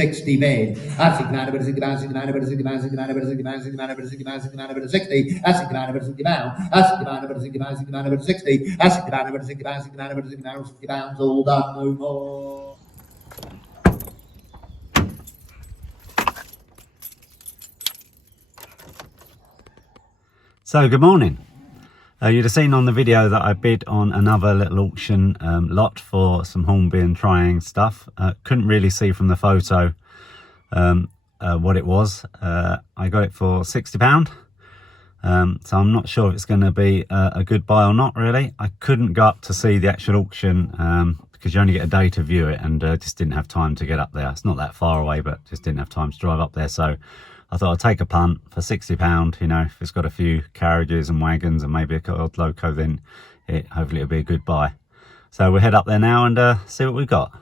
60 bid. I 69 bid, 69, 69 bid, 69, 69 bid, 69, 69 bid, 69, 69 bid, 60. I 69 bid, 60 pound. I 69 bid, 69, 69 bid, 60. I 69 bid, 69, 69 bid, 69, 60 pounds. All done, no more. So good morning. You'd have seen on the video that I bid on another little auction lot for some Hornby and Triang stuff. Couldn't really see from the photo what it was. I got it for £60. So I'm not sure if it's going to be a good buy or not really. I couldn't go up to see the actual auction because you only get a day to view it, and just didn't have time to get up there. It's not that far away, but just didn't have time to drive up there. So I thought I'd take a punt for £60. You know, if it's got a few carriages and wagons and maybe a odd loco, then hopefully it'll be a good buy. So we'll head up there now and see what we've got.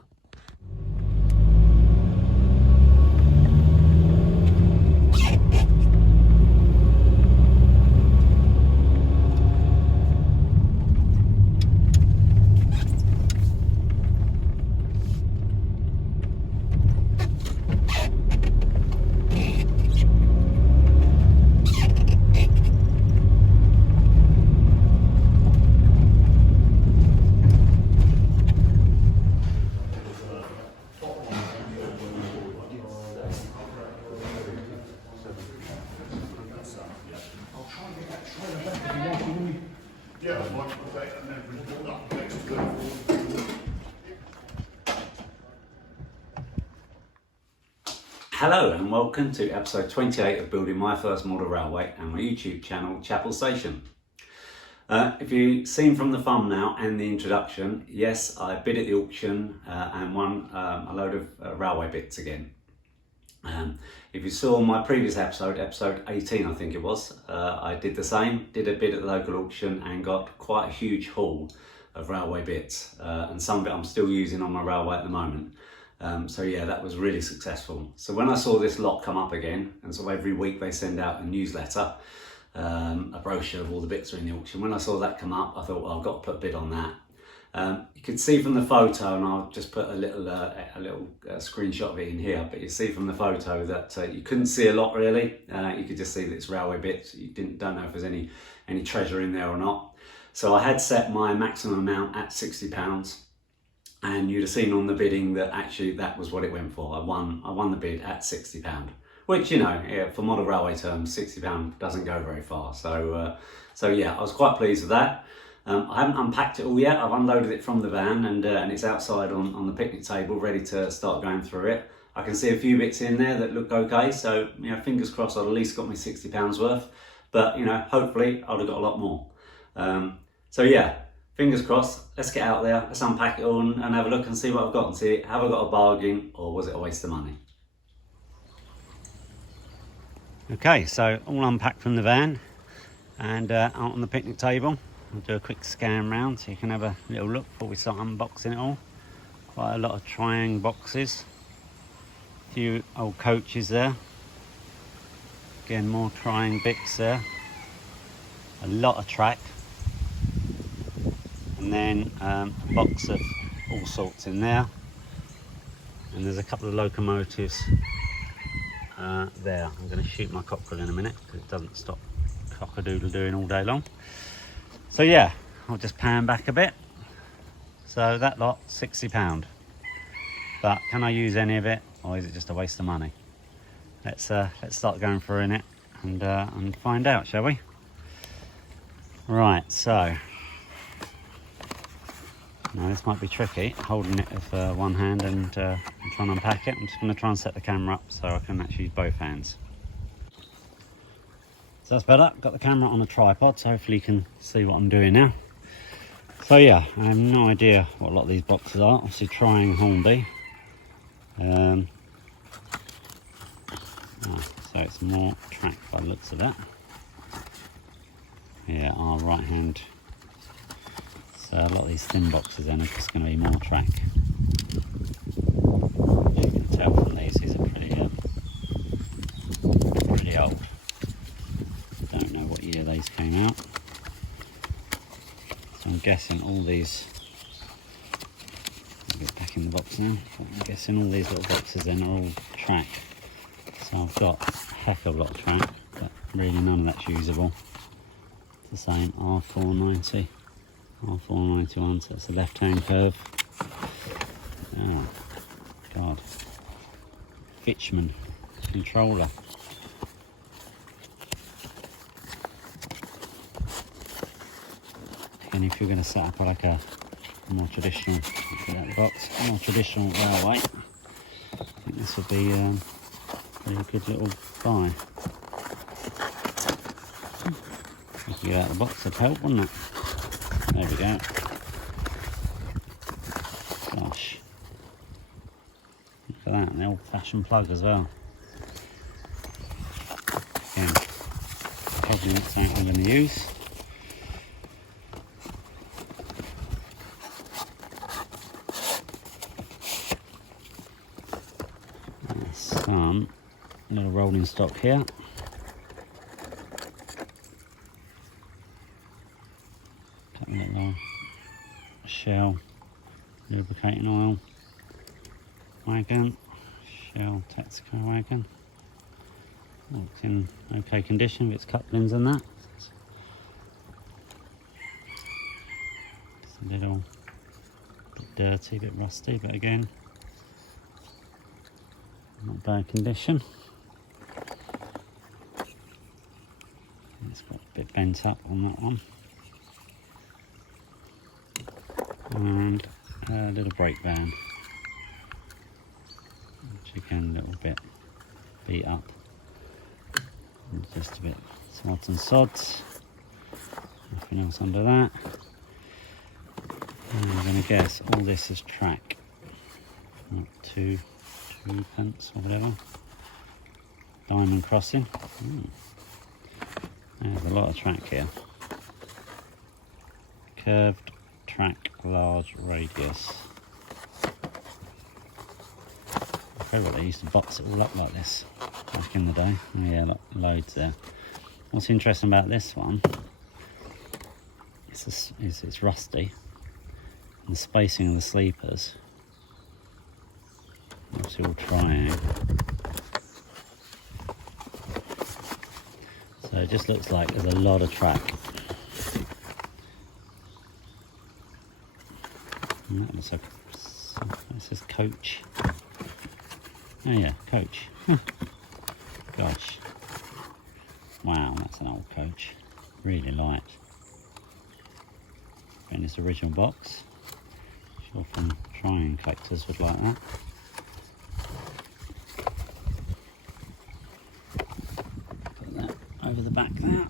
Hello and welcome to episode 28 of Building My First Model Railway and my YouTube channel Chapel Station. If you've seen from the thumbnail and the introduction, yes, I bid at the auction and won a load of railway bits again. If you saw my previous episode 18 I think it was, I did the same, did a bid at the local auction and got quite a huge haul of railway bits, and some of it I'm still using on my railway at the moment. So yeah, that was really successful. So when I saw this lot come up again, and so every week they send out a newsletter, a brochure of all the bits that are in the auction. When I saw that come up, I thought, well, I've got to put a bid on that. You can see from the photo, and I'll just put a little screenshot of it in here, but you see from the photo that you couldn't see a lot really. You could just see that it's railway bits. You don't know if there's any treasure in there or not. So I had set my maximum amount at £60. And you'd have seen on the bidding that actually that was what it went for. I won the bid at £60, which, you know, yeah, for model railway terms, £60 doesn't go very far. So yeah, I was quite pleased with that. I haven't unpacked it all yet. I've unloaded it from the van and it's outside on the picnic table, ready to start going through it. I can see a few bits in there that look okay. So, you know, fingers crossed I've at least got me £60 worth. But, you know, hopefully I'd have got a lot more. So yeah. Fingers crossed, let's get out there, let's unpack it all and have a look and see what I've got and see, have I got a bargain or was it a waste of money? Okay, so all unpacked from the van and out on the picnic table. I'll do a quick scan round so you can have a little look before we start unboxing it all. Quite a lot of Triang boxes, a few old coaches there. Again, more Triang bits there. A lot of track. And then a box of all sorts in there, and there's a couple of locomotives there. I'm going to shoot my cockerel in a minute because it doesn't stop cock-a-doodle doing all day long. So yeah, I'll just pan back a bit. So that lot, £60. But can I use any of it, or is it just a waste of money? Let's start going through in it and find out, shall we? Right, so. Now this might be tricky, holding it with one hand and trying to unpack it. I'm just going to try and set the camera up so I can actually use both hands. So that's better. Got the camera on a tripod, so hopefully you can see what I'm doing now. So yeah, I have no idea what a lot of these boxes are. Obviously Triang Hornby. So it's more track by the looks of that. Yeah, our right hand. So a lot of these thin boxes then are just going to be more track. As you can tell from these are pretty old. Don't know what year these came out. So I'm guessing all these get back in the box now. I'm guessing all these little boxes then are all track. So I've got a heck of a lot of track, but really none of that's usable. It's the same R490, R491, so it's a left-hand curve. Oh, God. Fitchman controller. And if you're going to set up like a more traditional box, more traditional railway, I think this would be a really good little buy. If you could get out of the box, that'd help, wouldn't it? There we go. Gosh. Look at that, an old-fashioned plug as well. Again, probably not something I'm going to use. Some little rolling stock here. Got a little Shell lubricating oil wagon, Shell Texaco wagon. Oh, it's in okay condition with its couplings and that. It's a little bit dirty, a bit rusty, but again, not bad condition. It's got a bit bent up on that one. And a little brake van, which again a little bit beat up. And just a bit sods and sods. Nothing else under that. And I'm going to guess all this is track. Not two pence or whatever. Diamond crossing. There's a lot of track here. Curved track, large radius. I forgot they used to box it all up like this back in the day. Oh yeah, loads there. What's interesting about this one is it's rusty. And the spacing of the sleepers, obviously all triangle. So it just looks like there's a lot of track. And that looks like, it says coach. Oh yeah, coach. Gosh. Wow, that's an old coach. Really light. In this original box. Sure from trying collectors would like that. Put that over the back there.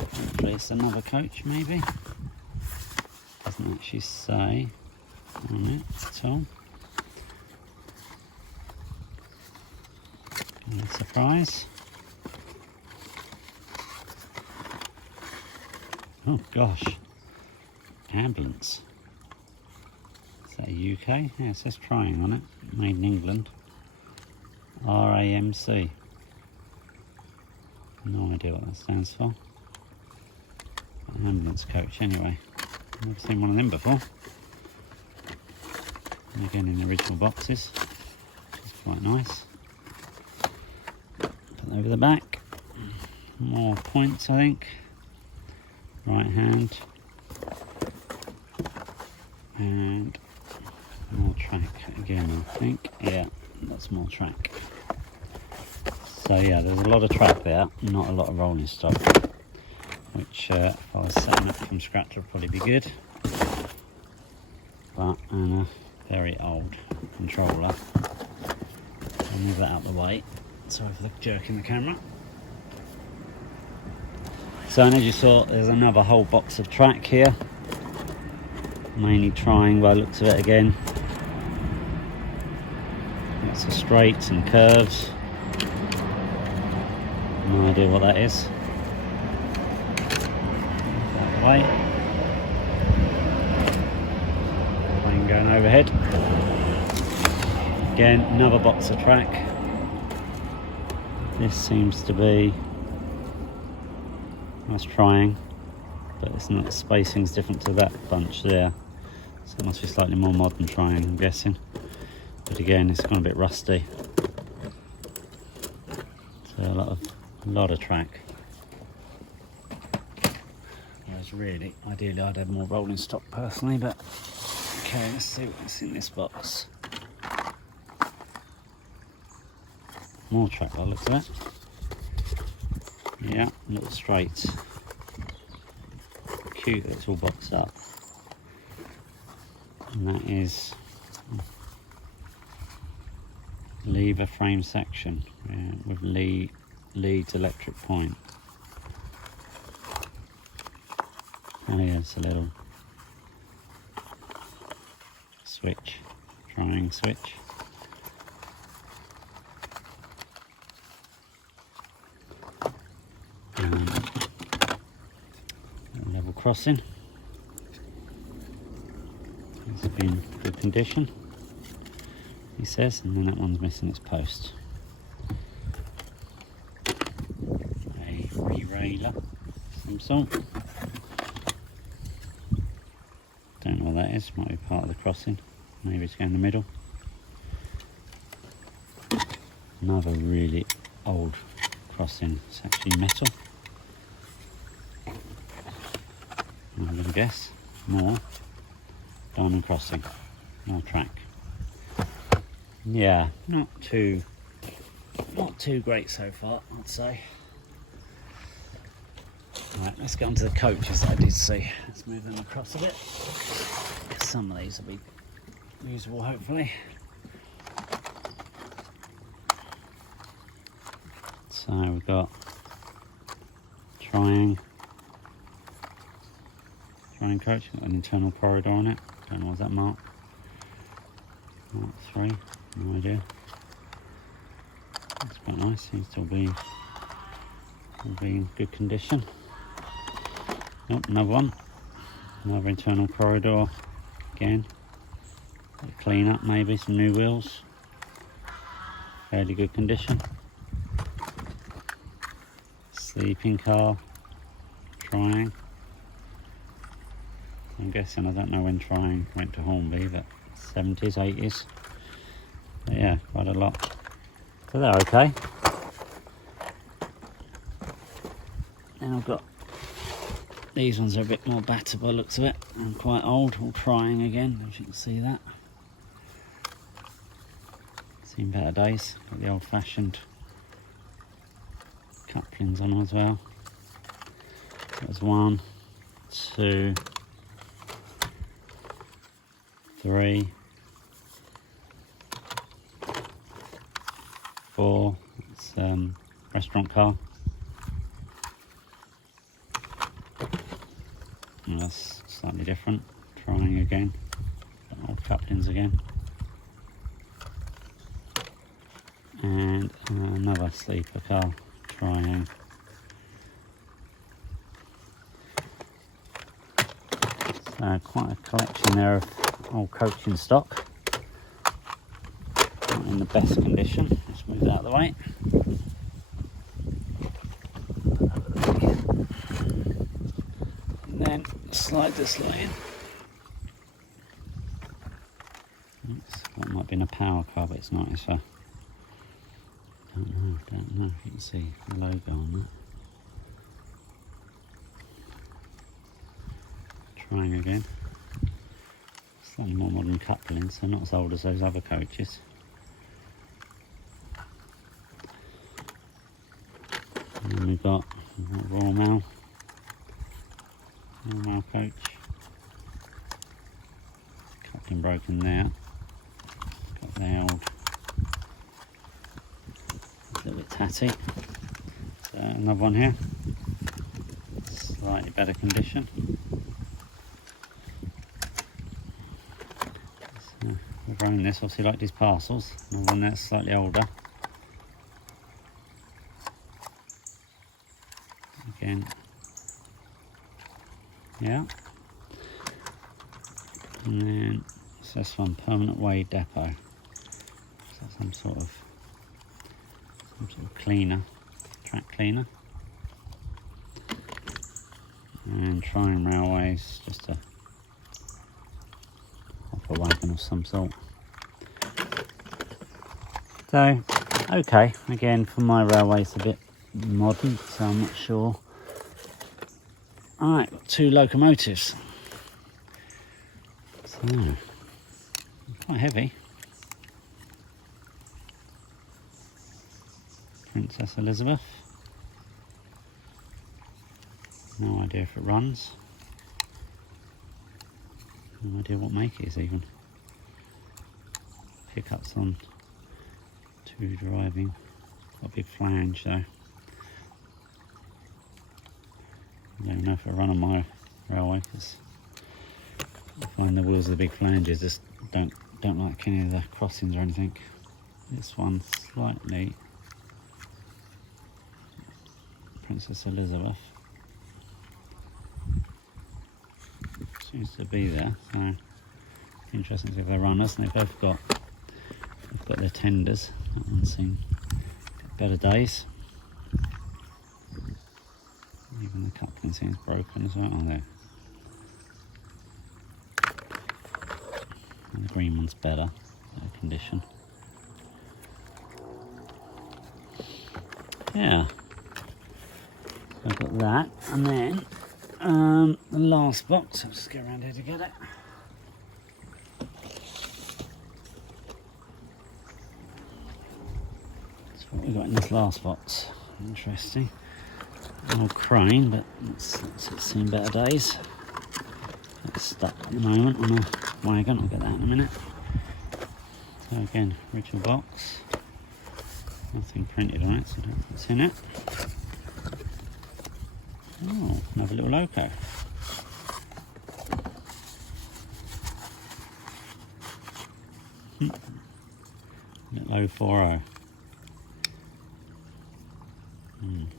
Hopefully it's another coach maybe. Doesn't actually say on it at all. Any surprise? Oh gosh, ambulance. Is that a UK? Yeah, it says trying on it. Made in England. RAMC. No idea what that stands for. An ambulance coach anyway. I've never seen one of them before. And again in the original boxes, which is quite nice. Put that over the back. More points, I think. Right hand. And more track again, I think. Yeah, that's more track. So yeah, there's a lot of track there, not a lot of rolling stock. Which if I was setting up from scratch would probably be good. But and a very old controller. I'll move that out of the way. Sorry for the jerk in the camera. So and as you saw, there's another whole box of track here. Mainly trying by the looks of it again. Lots of straights and curves. No idea what that is. That way. Plane going overhead. Again, another box of track. This seems to be, that's trying, but it's not, the spacing's different to that bunch there. So it must be slightly more modern Triang, I'm guessing. But again, it's gone a bit rusty. So a lot of track. Whereas really, ideally I'd have more rolling stock personally, but okay, let's see what's in this box. More track by the looks of it. Yeah, little straights. Cute that it's all boxed up. And that is lever frame section with Leeds electric point. Oh yeah, it's a little switch, Triang switch. Level crossing. It's been in good condition, he says, and then that one's missing its post. A re-railer of some sort. Don't know what that is, might be part of the crossing. Maybe it's going in the middle. Another really old crossing, it's actually metal. I'm going to guess more diamond crossing, more track. Yeah, not too great so far, I'd say. Right, let's get on to the coaches that I did see. Let's move them across a bit. Some of these will be usable, hopefully. So we've got Triang coach, got an internal corridor on it. Don't know what's that mark. Mark 3, no idea. That's quite nice, seems to be in good condition. Oh, another one. Another internal corridor. Again. A clean up maybe, some new wheels. Fairly good condition. Sleeping car. Triang. I'm guessing, I don't know when Triang went to Hornby, but 70s, 80s. But yeah, quite a lot. So they're okay. Then I've got these ones are a bit more battered by the looks of it, and quite old, all Triang again, as you can see that. Seen better days, got the old fashioned couplings on them as well. There's 1, 2, 3, 4, it's restaurant car. And that's slightly different, Triang again, old couplings again. And another sleeper car, Triang. So quite a collection there of old coaching stock. Not in the best condition. Let's move that out of the way. And then slide this lane. That might be in a power car, but it's not. It's a don't know if you can see the logo on that. Triang again. Slightly more modern couplings, so not as old as those other coaches. And then we've got Royal Mail coach. Coupling broken there. Got the old, a little bit tatty. So another one here. Slightly better condition. We've run this, obviously, like these parcels. Another one that's slightly older. Again, yeah. And then what's this one? Permanent Way Depot. So some sort of cleaner, track cleaner. And Triang Railways, just a a wagon of some sort. So, okay, again, for my railway it's a bit modern, so I'm not sure. Alright, got 2 locomotives. So, quite heavy. Princess Elizabeth. No idea if it runs. No idea what make it is even. Pickups on 2 driving. Got a big flange though. I don't know if it'll run on my railway because I find the wheels of the big flanges just don't like any of the crossings or anything. This one's slightly Princess Elizabeth. Seems to be there, so interesting to see if they run us, and they've both got their tenders. That one's seen better days. Even the coupling seems broken as well. Oh, there. And the green one's better condition. Yeah. So I've got that, and then the last box. I'll just get around here to get it. That's what we got in this last box. Interesting. An old crane, but it's seen better days. It's stuck at the moment on a wagon. I'll get that in a minute. So again, original box. Nothing printed on it, so I don't know what's in it. Oh, another little loco. Little 040.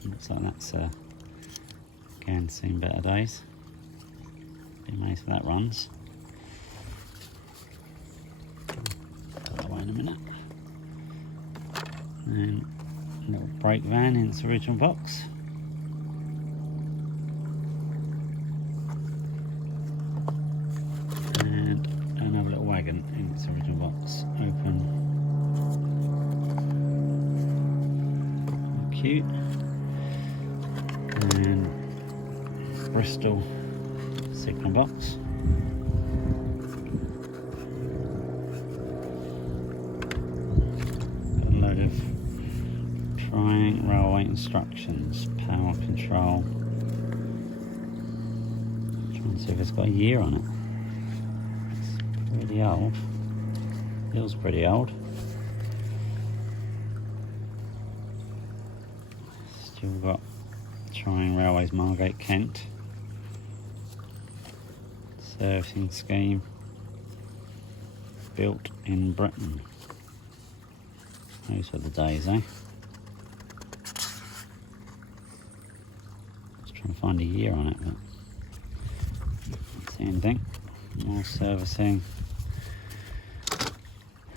Looks like that's again seen better days. Be amazed if that runs. Put that away in a minute. And a little brake van in its original box. And another little wagon in its original box. Open. Cute. And Bristol signal box. Got a load of trying railway instructions, power control. Trying to see if it's got a year on it. It's pretty old. Feels pretty old. Still got Trying Railways Margate Kent. Servicing scheme. Built in Britain. Those are the days, eh? Just trying to find a year on it, but don't see anything. More servicing.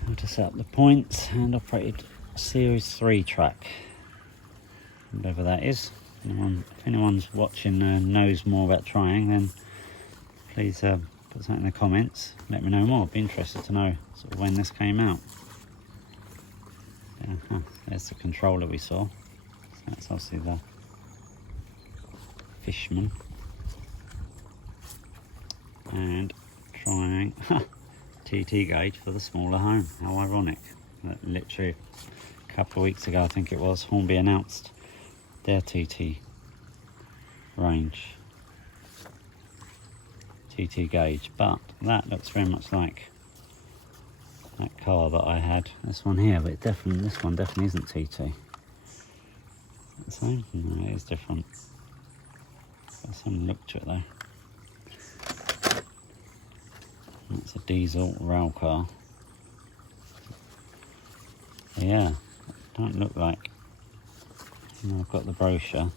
How to set up the points and operated Series 3 track. Whatever that is. If anyone's watching knows more about trying, then please put something in the comments. Let me know more. I'd be interested to know sort of when this came out. There's the controller we saw. So that's obviously the Fishman. And trying TT gauge for the smaller home. How ironic. That literally a couple of weeks ago, I think it was, Hornby announced their TT range. TT gauge, but that looks very much like that car that I had. This one here, but this one definitely isn't TT. The same? No, it is different. Got some look to it though. It's a diesel rail car. Yeah, don't look like. I've got the brochure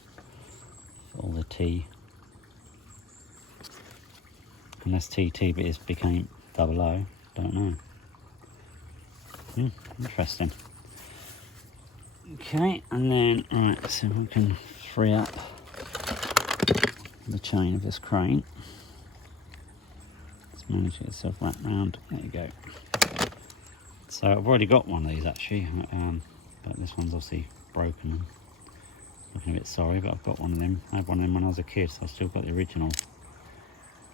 for all the T. Unless TT but it became 00, don't know. Interesting. Okay, and then, right, so we can free up the chain of this crane. It's Just manage to get yourself wrapped round. There you go. So I've already got one of these actually, but this one's obviously broken. Looking a bit sorry, but I've got one of them. I had one of them when I was a kid, so I've still got the original,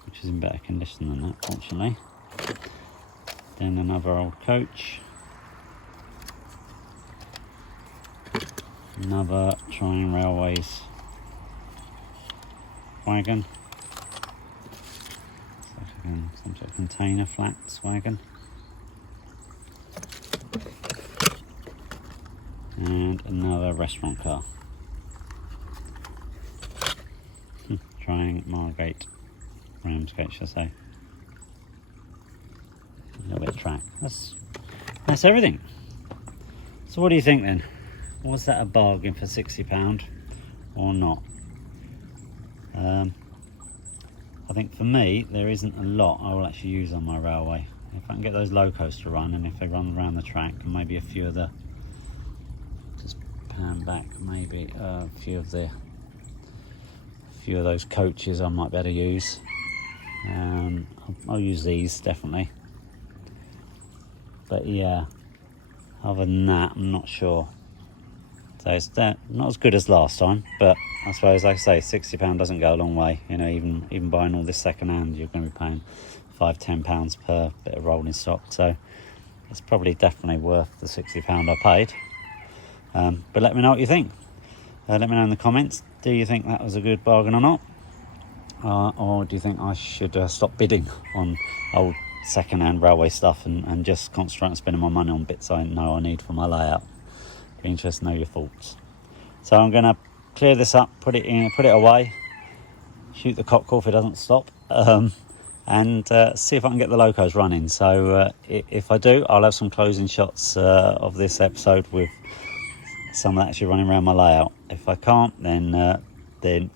which is in better condition than that, fortunately. Then another old coach. Another Triangle Railways wagon. Some sort of container flats wagon. And another restaurant car. Trying Margate, Ramsgate, should I say. A little bit of track. That's everything. So what do you think then? Was that a bargain for £60 or not? I think for me, there isn't a lot I will actually use on my railway. If I can get those locos to run, and if they run around the track, and maybe a few of the, just pan back, maybe a few of those coaches I might better use. I'll use these definitely. But yeah, other than that, I'm not sure. So it's not as good as last time, but I suppose, like I say, £60 doesn't go a long way. You know, even buying all this second hand, you're going to be paying £5-10 per bit of rolling stock. So it's probably definitely worth the £60 I paid. But let me know what you think. Let me know in the comments. Do you think that was a good bargain or not? Or do you think I should stop bidding on old second-hand railway stuff and just concentrate on spending my money on bits I know I need for my layout? Be interested to know your thoughts. So I'm going to clear this up, put it away, shoot the cockle if it doesn't stop, and see if I can get the locos running. So if I do, I'll have some closing shots of this episode with some of that actually running around my layout. If I can't, then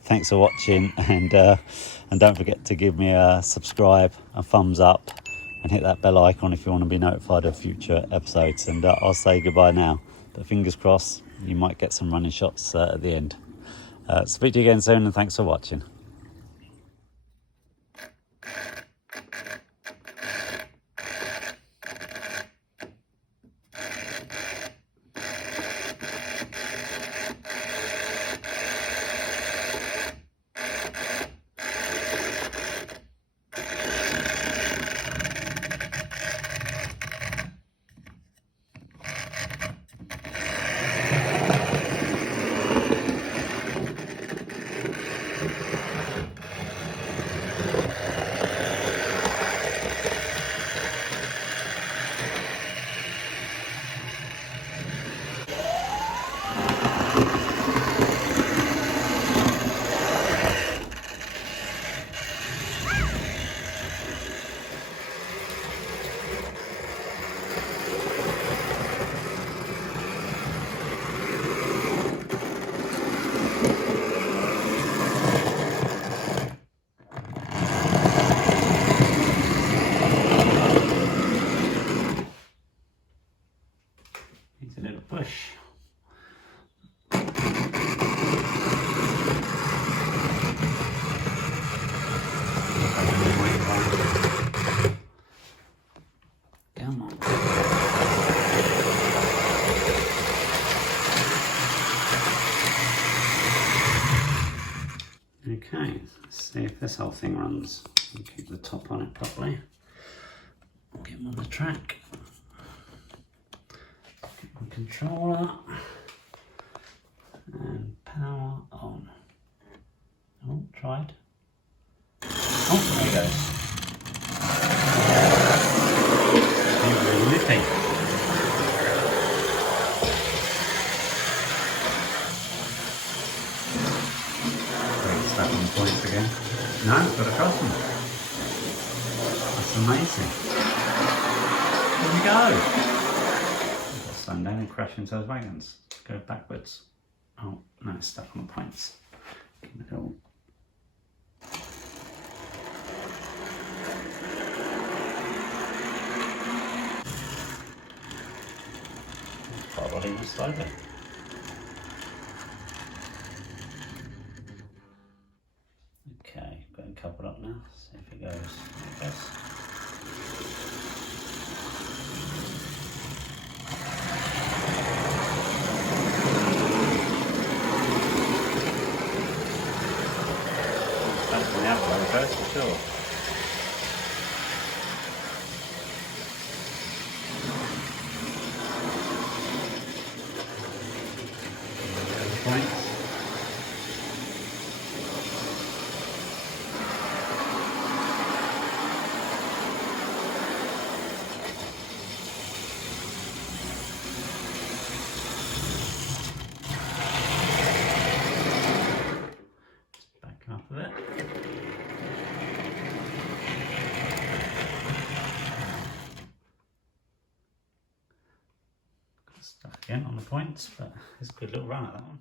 thanks for watching, and don't forget to give me a subscribe, a thumbs up, and hit that bell icon if you want to be notified of future episodes. And I'll say goodbye now, but fingers crossed you might get some running shots at the end. Speak to you again soon, and thanks for watching. Needs a little push. Come on. Okay, let's see if this whole thing runs. Keep the top on it properly. Get him on the track. Get my controller. And power on. Oh, tried. Oh, there he goes. Really nippy. Stuck on the points again. No, got a crossing. That's amazing. There we go. Slowing down and crash into those wagons. Go backwards. Oh, no, it's stuck on the points. Give it all. Probably must over. Okay, got it coupled up now. See if it goes. There it goes. That's from the outside first, for sure. Points. Back up a bit. Got stuck again on the points, but it's a good little run at that one.